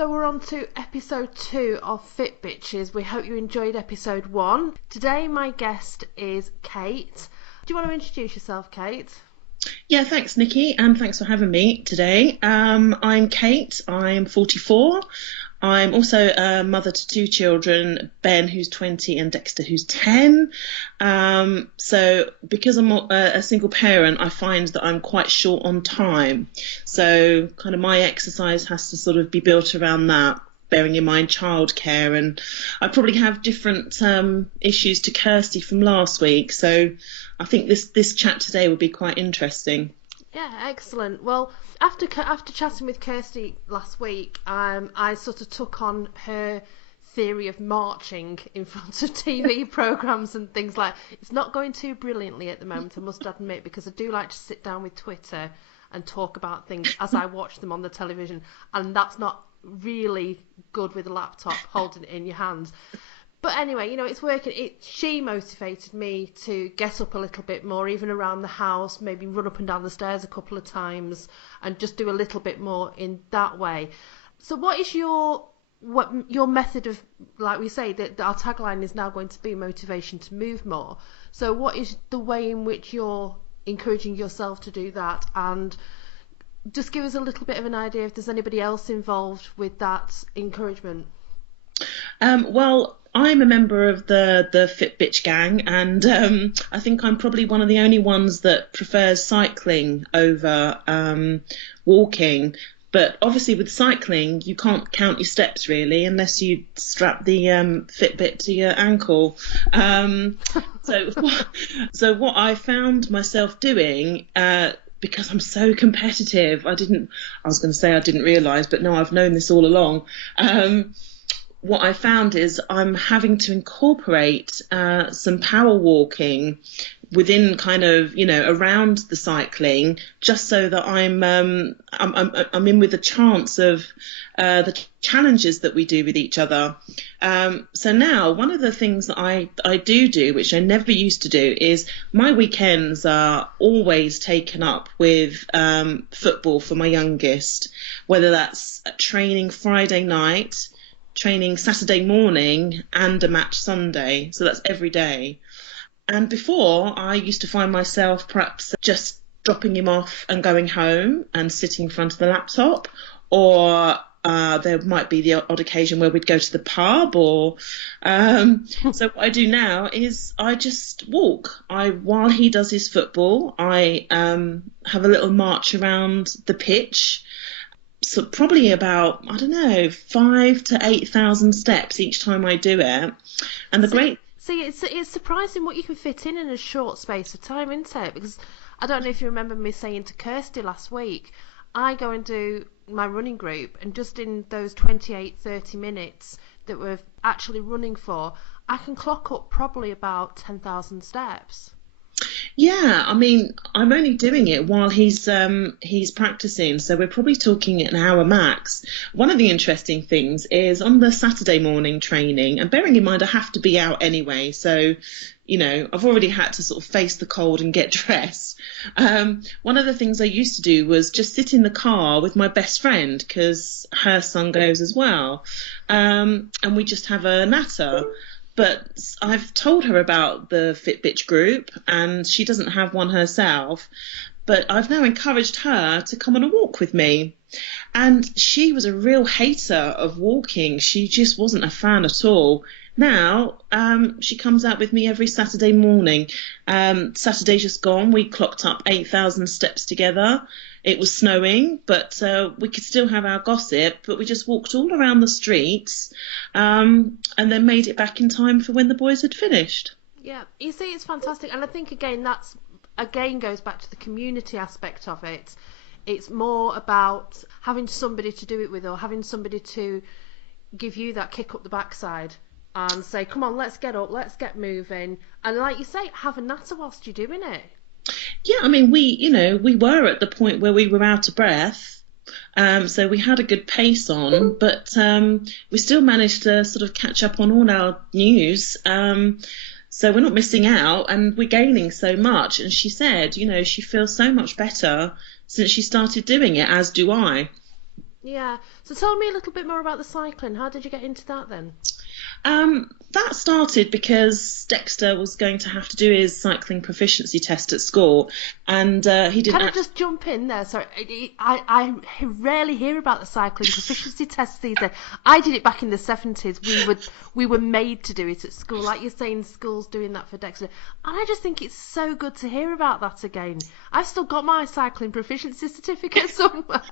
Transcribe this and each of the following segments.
So we're on to episode 2 of Fitbitches. We hope you enjoyed episode 1. Today my guest is Kate. Do you want to introduce yourself, Kate? Yeah, thanks, Nikki, and thanks for having me today. I'm Kate. I'm 44. I'm also a mother to 2 children, Ben, who's 20, and Dexter, who's 10. So because I'm a single parent, I find that I'm quite short on time. So kind of my exercise has to sort of be built around that, bearing in mind childcare. And I probably have different issues to Kirsty from last week. So I think this chat today will be quite interesting. Yeah, excellent. Well, after chatting with Kirsty last week, I sort of took on her theory of marching in front of TV programmes and things like. It's not going too brilliantly at the moment, I must admit, because I do like to sit down with Twitter and talk about things as I watch them on the television, and that's not really good with a laptop holding it in your hands. But anyway, it's working. She motivated me to get up a little bit more, even around the house, maybe run up and down the stairs a couple of times and just do a little bit more in that way. So what is your method of, like we say, that our tagline is now going to be motivation to move more. So what is the way in which you're encouraging yourself to do that? And just give us a little bit of an idea if there's anybody else involved with that encouragement. Well, I'm a member of the Fitbitch gang, and I think I'm probably one of the only ones that prefers cycling over walking. But obviously with cycling, you can't count your steps really unless you strap the Fitbit to your ankle. So what I found myself doing, because I'm so competitive, I didn't realise, but no, I've known this all along. What I found is I'm having to incorporate some power walking within kind of, around the cycling, just so that I'm in with a chance of the challenges that we do with each other. So now one of the things that I do, which I never used to do, is my weekends are always taken up with football for my youngest, whether that's training Friday night, training Saturday morning, and a match Sunday. So that's every day. And before, I used to find myself perhaps just dropping him off and going home and sitting in front of the laptop, or there might be the odd occasion where we'd go to the pub, or so what I do now is I just walk. While he does his football, I have a little march around the pitch. So probably about, 5,000 to 8,000 steps each time I do it. And it's surprising what you can fit in a short space of time, isn't it? Because I don't know if you remember me saying to Kirsty last week, I go and do my running group, and just in those 28-30 minutes that we're actually running for, I can clock up probably about 10,000 steps. Yeah, I'm only doing it while he's practicing, so we're probably talking an hour max. One of the interesting things is on the Saturday morning training, and bearing in mind I have to be out anyway, so I've already had to sort of face the cold and get dressed. One of the things I used to do was just sit in the car with my best friend, because her son goes as well, and we just have a natter. But I've told her about the Fitbitch group, and she doesn't have one herself. But I've now encouraged her to come on a walk with me. And she was a real hater of walking. She just wasn't a fan at all. Now, she comes out with me every Saturday morning. Saturday just gone, we clocked up 8,000 steps together. It was snowing, but we could still have our gossip, but we just walked all around the streets and then made it back in time for when the boys had finished. Yeah, you see, it's fantastic. And I think, again, that's goes back to the community aspect of it. It's more about having somebody to do it with, or having somebody to give you that kick up the backside and say, come on, let's get up, let's get moving. And like you say, have a natter whilst you're doing it. Yeah, we were at the point where we were out of breath. So we had a good pace on, but we still managed to sort of catch up on all our news. So we're not missing out, and we're gaining so much. And she said, she feels so much better since she started doing it, as do I. Yeah. So tell me a little bit more about the cycling. How did you get into that then? That started because Dexter was going to have to do his cycling proficiency test at school, and he didn't. Can I just jump in there? Sorry, I rarely hear about the cycling proficiency test these days. I did it back in the 70s. We were made to do it at school, like you're saying. School's doing that for Dexter, and I just think it's so good to hear about that again. I've still got my cycling proficiency certificate somewhere.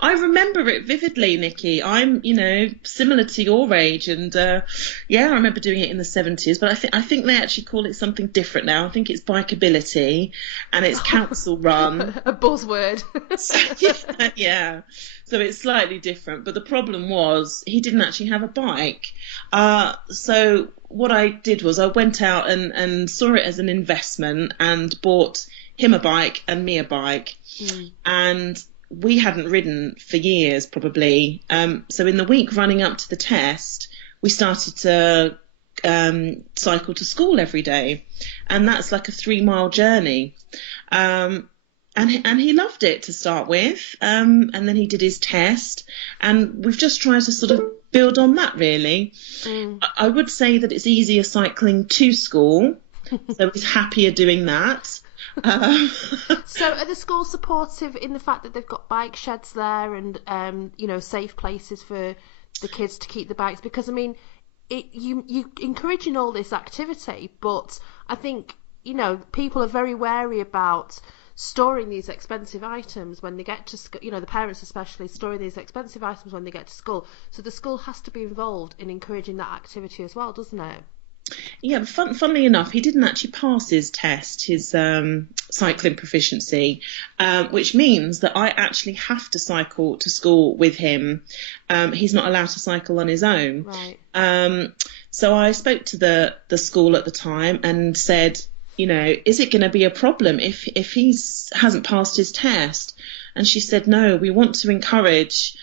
I remember it vividly, Nikki. I'm, similar to your age, and I remember doing it in the 70s. But I think they actually call it something different now. I think it's bikeability, and it's council run. A buzzword. Yeah, so it's slightly different. But the problem was he didn't actually have a bike. So what I did was I went out and saw it as an investment and bought him a bike and me a bike, and we hadn't ridden for years, probably. So in the week running up to the test, we started to cycle to school every day, and that's like a 3-mile journey. And he loved it to start with, and then he did his test, and we've just tried to sort of build on that, really. I would say that it's easier cycling to school, so he's happier doing that. So are the schools supportive in the fact that they've got bike sheds there and safe places for the kids to keep the bikes? Because I mean, you encouraging all this activity, but I think people are very wary about storing these expensive items when they get to school. The parents especially storing these expensive items when they get to school. So the school has to be involved in encouraging that activity as well, doesn't it? Yeah, funnily enough, he didn't actually pass his test, his cycling proficiency, which means that I actually have to cycle to school with him. He's not allowed to cycle on his own. Right. So I spoke to the school at the time and said, is it going to be a problem if he hasn't passed his test? And she said, no, we want to encourage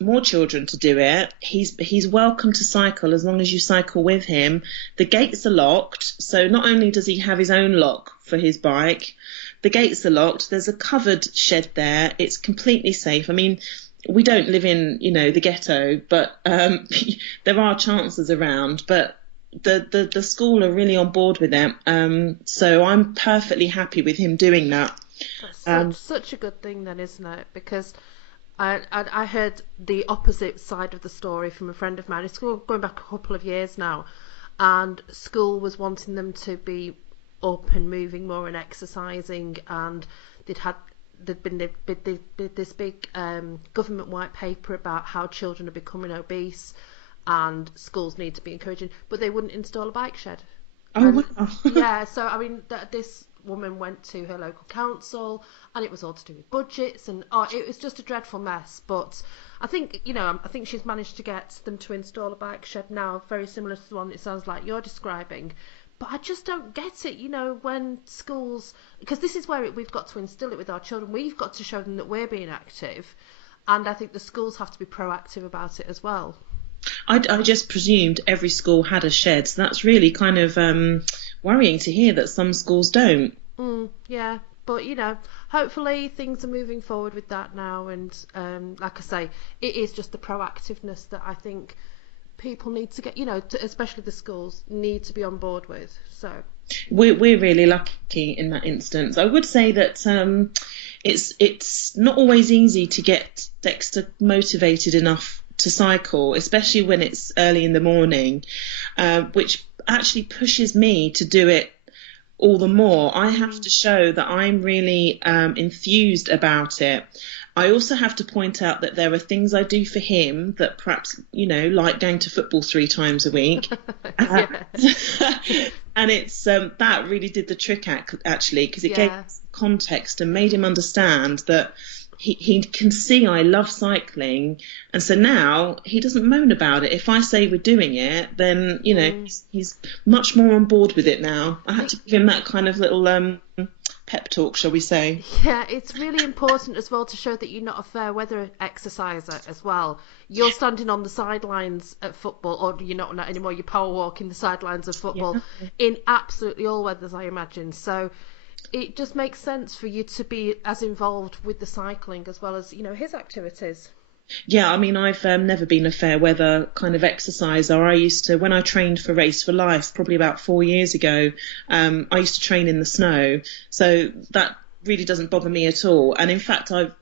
more children to do it. He's welcome to cycle as long as you cycle with him. The gates are locked, so not only does he have his own lock for his bike, the gates are locked. There's a covered shed there. It's completely safe. I mean, we don't live in the ghetto, but there are chances around. But the school are really on board with it. So I'm perfectly happy with him doing that. That's such a good thing then, isn't it? Because I heard the opposite side of the story from a friend of mine. It's going back a couple of years now, and school was wanting them to be up and moving more and exercising, and there'd been this big government white paper about how children are becoming obese, and schools need to be encouraging, but they wouldn't install a bike shed. Wow. Yeah, so I mean, this woman went to her local council, and it was all to do with budgets, and it was just a dreadful mess. But I think I think she's managed to get them to install a bike shed now, very similar to the one it sounds like you're describing. But I just don't get it, when schools, because this is where we've got to instill it with our children. We've got to show them that we're being active, and I think the schools have to be proactive about it as well. I just presumed every school had a shed, so that's really kind of worrying to hear that some schools don't. Yeah, but hopefully things are moving forward with that now, and like I say, it is just the proactiveness that I think people need to get, especially the schools need to be on board with. So we're really lucky in that instance. I would say that it's not always easy to get Dexter motivated enough to cycle, especially when it's early in the morning, which actually pushes me to do it all the more. I have to show that I'm really enthused about it. I also have to point out that there are things I do for him that perhaps, like going to football 3 times a week. And it's that really did the trick, actually, because it gave context and made him understand that he can see I love cycling, and so now he doesn't moan about it. If I say we're doing it, then he's much more on board with it now. I had to give him that kind of little pep talk, shall we say. Yeah, it's really important as well to show that you're not a fair weather exerciser as well. You're standing on the sidelines at football, or you're not anymore, you're power walking the sidelines of football in absolutely all weathers, I imagine. So it just makes sense for you to be as involved with the cycling as well as, you know, his activities. Yeah, I mean, I've never been a fair weather kind of exerciser. I used to, when I trained for Race for Life, probably about 4 years ago, I used to train in the snow. So that really doesn't bother me at all. And in fact, I've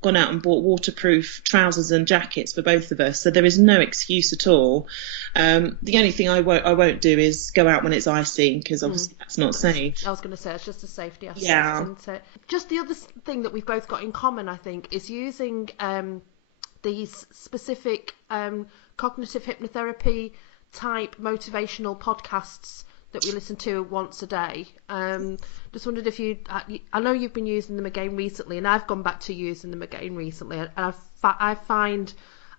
gone out and bought waterproof trousers and jackets for both of us. So there is no excuse at all. The only thing I won't do is go out when it's icy, because obviously that's not safe. I was going to say, it's just a safety aspect, Yeah. isn't it? Just the other thing that we've both got in common, I think, is using these specific cognitive hypnotherapy type motivational podcasts that we listen to once a day. Just wondered if I know you've been using them again recently, and I've gone back to using them again recently, and I find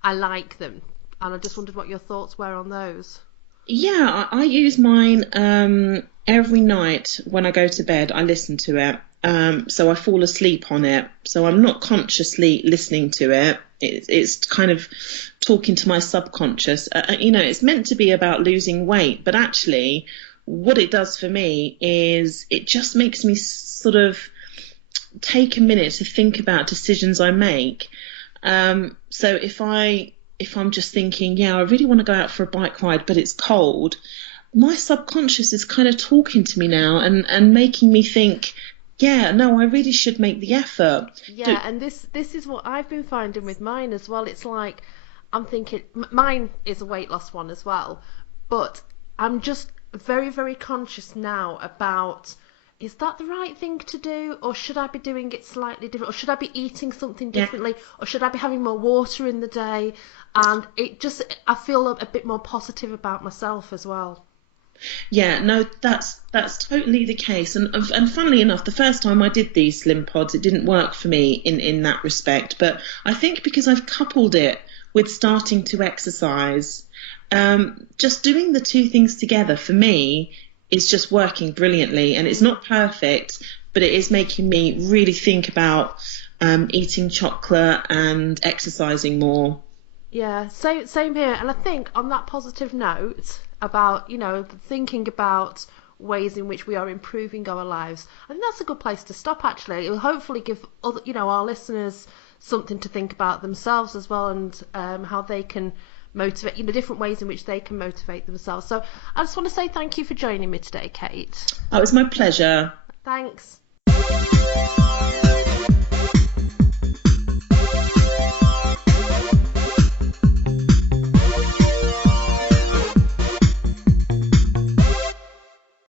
I like them, and I just wondered what your thoughts were on those. Yeah, I use mine every night when I go to bed. I listen to it, so I fall asleep on it. So I'm not consciously listening to it. It's kind of talking to my subconscious. You know, it's meant to be about losing weight, but actually what it does for me is it just makes me sort of take a minute to think about decisions I make. So if I'm just thinking, yeah, I really want to go out for a bike ride, but it's cold, my subconscious is kind of talking to me now and making me think, yeah, no, I really should make the effort. Yeah, and this is what I've been finding with mine as well. It's like, I'm thinking, mine is a weight loss one as well, but I'm just very, very conscious now about, is that the right thing to do, or should I be doing it slightly different, or should I be eating something differently, or should I be having more water in the day? And I feel a bit more positive about myself as well. Yeah, no, that's totally the case. And funnily enough, the first time I did these Slim Pods, it didn't work for me in that respect. But I think because I've coupled it with starting to exercise, just doing the two things together for me is just working brilliantly. And it's not perfect, but it is making me really think about eating chocolate and exercising more. Yeah, same here. And I think on that positive note about, you know, thinking about ways in which we are improving our lives, I think that's a good place to stop, actually. It will hopefully give other, you know, our listeners something to think about themselves as well, and how they can motivate, you know, different ways in which they can motivate themselves. So I just want to say thank you for joining me today, Kate. Oh, it was my pleasure. Thanks.